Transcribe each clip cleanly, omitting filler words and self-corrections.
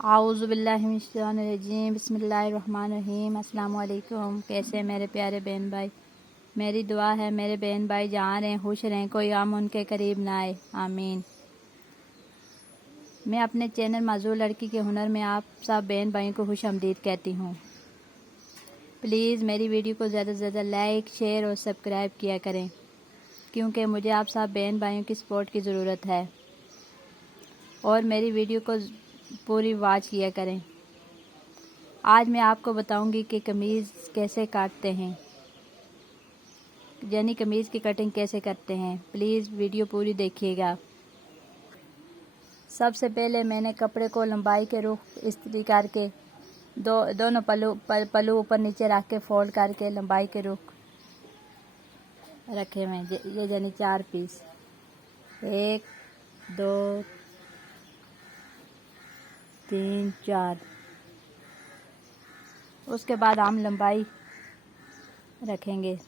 आऊज़ुबिल्लाहिमिनश्शैतानिर्रजीम बिस्मिल्लाहिर्रहमानिर्रहीम। अस्सलाम वालेकुम। कैसे मेरे प्यारे बहन भाई, मेरी दुआ है मेरे बहन भाई जहाँ रहें खुश रहें, कोई गम उनके करीब ना आए, आमीन। मैं अपने चैनल माजूर लड़की के हुनर में आप सब बहन भाइयों को खुश आमदीद कहती हूँ। प्लीज़ मेरी वीडियो को ज़्यादा से ज़्यादा लाइक, शेयर और सब्सक्राइब किया करें, क्योंकि मुझे आप सब बहन भाइयों की सपोर्ट की ज़रूरत है। और मेरी वीडियो को पूरी वॉच किया करें। आज मैं आपको बताऊंगी कि कमीज़ कैसे काटते हैं, यानी कमीज़ की कटिंग कैसे करते हैं। प्लीज़ वीडियो पूरी देखिएगा। सबसे पहले मैंने कपड़े को लंबाई के रुख इस्त्री करके दोनों पल्लू ऊपर नीचे रख के फोल्ड करके लंबाई के रुख रखे हुए, ये यानी 4 पीस, 1 2 3 4। उसके बाद हम लंबाई रखेंगे,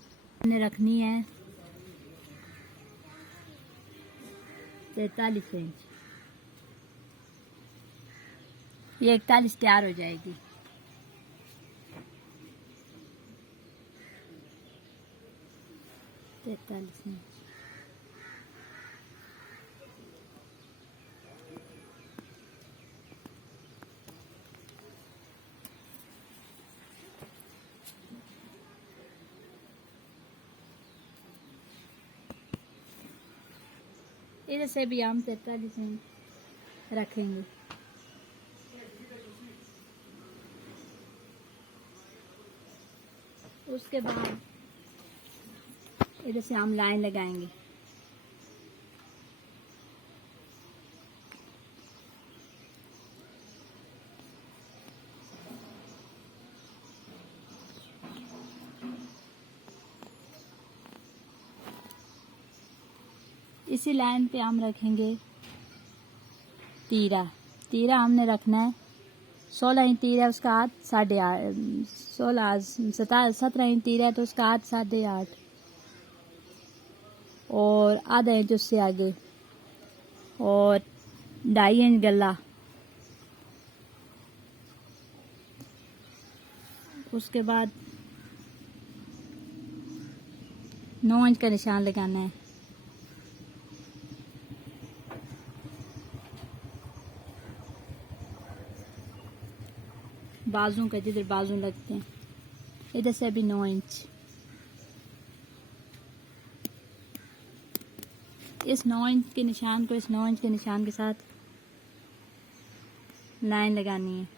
हमने रखनी है 43 इंच। ये 41 तैयार हो जाएगी। इधर से भी हम 43 इंच रखेंगे। उसके बाद इधर से हम लाइन लगाएंगे। इसी लाइन पे हम रखेंगे तीरा। तीरा हमने रखना है 16 इंच तीरा है, उसका हाथ 17 इंच तीरा है तो उसका हाथ 8.5 और आधा इंच उससे आगे और 2.5 इंच गला। उसके बाद 9 इंच का निशान लगाना है। बाजू का, जिधर बाजू लगते हैं, इधर से भी 9 इंच। इस 9 इंच के निशान को इस 9 इंच के निशान के साथ लाइन लगानी है।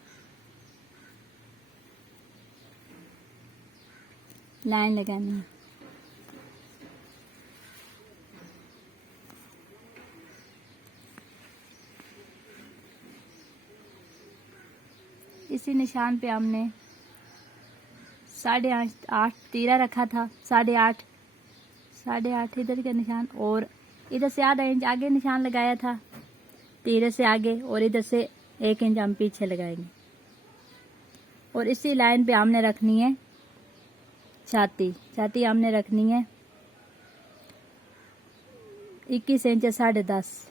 लाइन लगानी है। इसी निशान पे हमने 8.5 तीरा रखा था, 8.5 इधर का निशान और इधर से आधा इंच आगे निशान लगाया था तीरे से आगे, और इधर से 1 इंच हम पीछे लगाएंगे। और इसी लाइन पे हमने रखनी है छाती हमने रखनी है 21 इंच 10.5।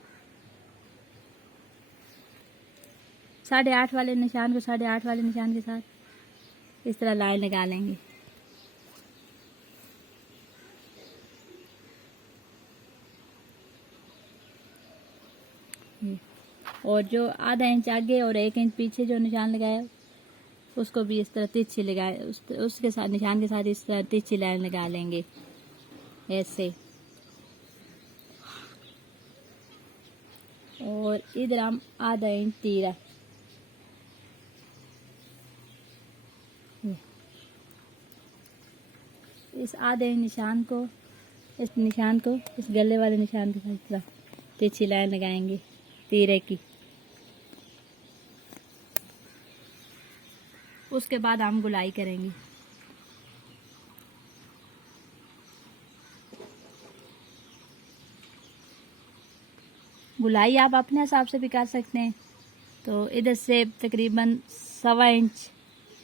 8.5 वाले निशान को 8.5 वाले निशान के साथ इस तरह लाइन लगा लेंगे। और जो आधा इंच आगे और 1 इंच पीछे जो निशान लगाया उसको भी इस तरह तिरछी लगाए, उसके साथ निशान के साथ इस तरह तिरछी लाइन लगा लेंगे ऐसे। और इधर हम आधा इंच तीरा, इस आधे निशान को इस गले वाले निशान के साथ इस तरह तिरछी लाइन लगाएंगे तीरे की। उसके बाद हम गुलाई करेंगे। गुलाई आप अपने हिसाब से भी कर सकते हैं। तो इधर से तकरीबन 1.25 इंच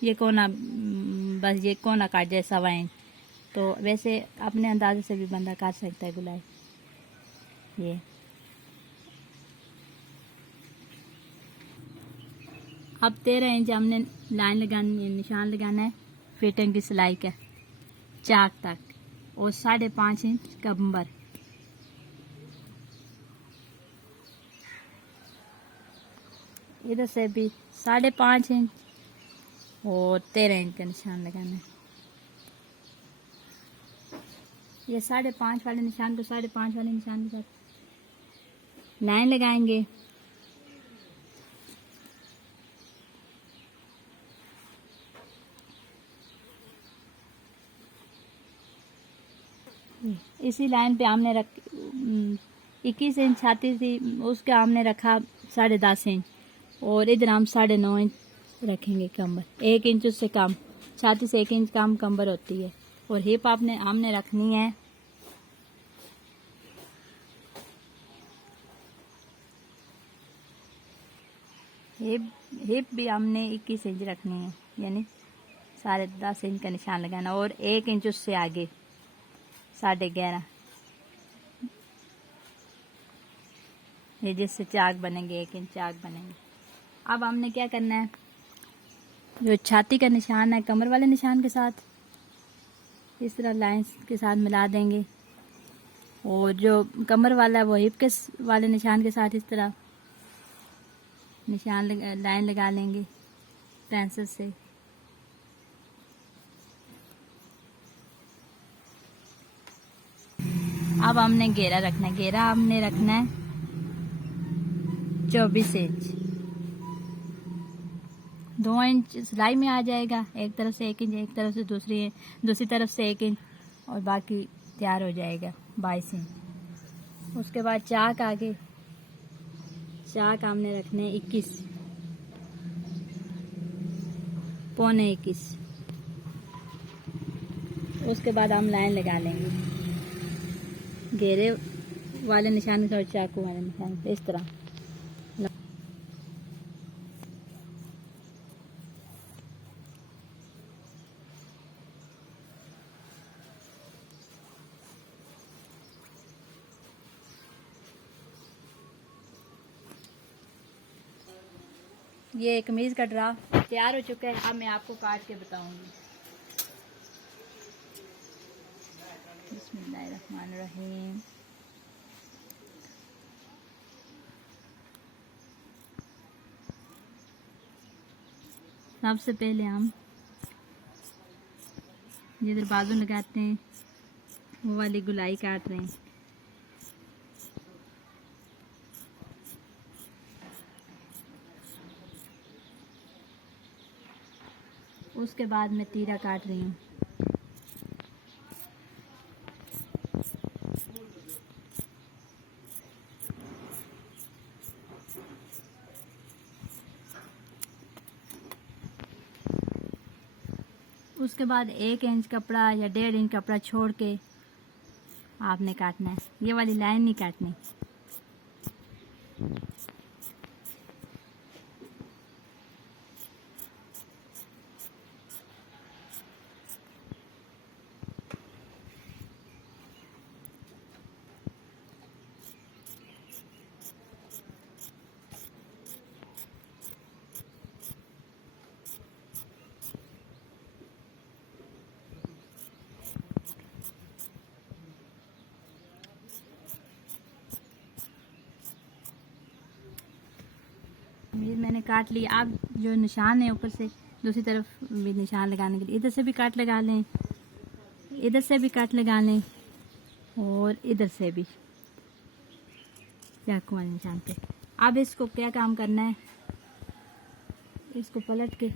ये कोना, बस ये कोना काट जाए 1.25 इंच, तो वैसे अपने अंदाजे से भी बंदा काट सकता है गुलाई। ये अब 13 इंच हमने लाइन लगानी है, निशान लगाना है फिटिंग की सिलाई का चाक तक, और 5.5 इंच कमर। इधर से भी 5.5 इंच और 13 इंच का निशान लगाना है। ये 5.5 वाले निशान को 5.5 वाले निशान के साथ लाइन लगाएंगे। इसी लाइन पे हमने 21 इंच छाती थी, उसका हमने रखा 10.5 इंच, और इधर हम 9.5 इंच रखेंगे कमर। 1 इंच उससे कम, छाती से 1 इंच कम कमर होती है। और हिप हमने रखनी है हिप भी हमने 21 इंच रखनी है, यानी 10.5 इंच का निशान लगाना, और 1 इंच उससे आगे 11.5, ये जिससे चाक बनेंगे 1 इंच चाक बनेंगे। अब हमने क्या करना है, जो छाती का निशान है कमर वाले निशान के साथ इस तरह लाइन के साथ मिला देंगे, और जो कमर वाला है वो हिप के वाले निशान के साथ इस तरह लाइन लगा लेंगे पेंसिल से। अब हमने घेरा रखना है, घेरा हमने रखना है 24 इंच। 2 इंच सिलाई में आ जाएगा, एक तरफ से 1 इंच, एक तरफ से दूसरी तरफ से 1 इंच, और बाकी तैयार हो जाएगा 22 इंच। उसके बाद चाक आगे, चाक हमने रखने 21, पौने 21। उसके बाद हम लाइन लगा लेंगे घेरे वाले निशान और चाकू वाले निशान इस तरह। ये कमीज का ड्रा तैयार हो चुका है। अब मैं आपको काट के बताऊंगी। बिस्मिल्लाहिर्रहमानिर्रहीम। सबसे पहले हम जिधर बाजू लगाते हैं वो वाली गुलाई काट रहे हैं। उसके बाद मैं तीरा काट रही हूँ। उसके बाद 1 इंच कपड़ा या 1.5 इंच कपड़ा छोड़ के आपने काटना है, ये वाली लाइन नहीं काटनी। मैंने काट लिया। आप जो निशान है ऊपर से दूसरी तरफ भी निशान लगाने के लिए इधर से भी काट लगा लें, इधर से भी काट लगा लें, और इधर से भी चाकू वाले निशान पे। अब इसको क्या काम करना है, इसको पलट के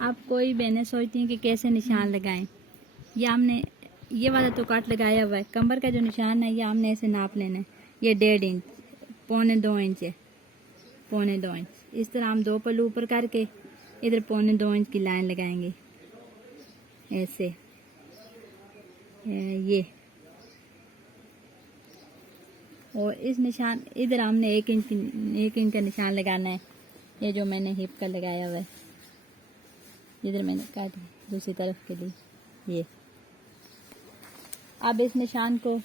आप कोई बहनें सोचती हैं कि कैसे निशान लगाएं। ये वाला तो काट लगाया हुआ है। कमर का जो निशान है ये हमने ऐसे नाप लेना है। ये 1.5 इंच, पौने 2 इंच है, पौने 2 इंच। इस तरह हम 2 पल्लू ऊपर करके इधर पौने 2 इंच की लाइन लगाएंगे ऐसे। ये और इस निशान इधर हमने 1 इंच का निशान लगाना है। ये जो मैंने हिप का लगाया हुआ है, इधर मैंने काट दूसरी तरफ के लिए ये। अब इस निशान को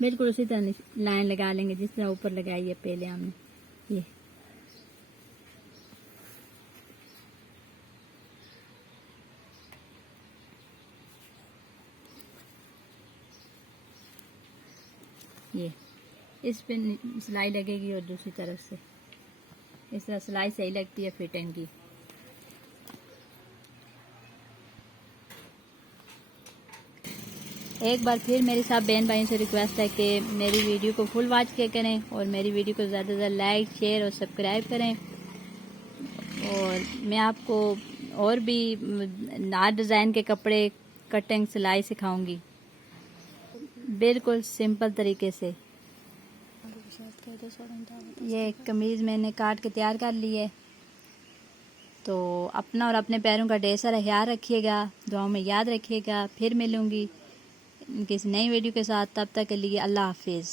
बिल्कुल उसी तरह लाइन लगा लेंगे जिस तरह ऊपर लगाई है पहले हमने। ये ये इस पे सिलाई लगेगी और दूसरी तरफ से इस तरह सिलाई सही लगती है फिटिंग की। एक बार फिर मेरे साथ बहन भाइयों से रिक्वेस्ट है कि मेरी वीडियो को फुल वॉच किया करें और मेरी वीडियो को ज़्यादा से ज़्यादा लाइक शेयर और सब्सक्राइब करें। और मैं आपको और भी नया डिज़ाइन के कपड़े कटिंग सिलाई सिखाऊंगी बिल्कुल सिंपल तरीके से। ये कमीज़ मैंने काट के तैयार कर ली है। तो अपना और अपने पैरों का ढेर सारा ख्याल रखिएगा, दुआओं में याद रखिएगा। फिर मिलूंगी किसी नई वीडियो के साथ, तब तक के लिए अल्लाह हाफिज़।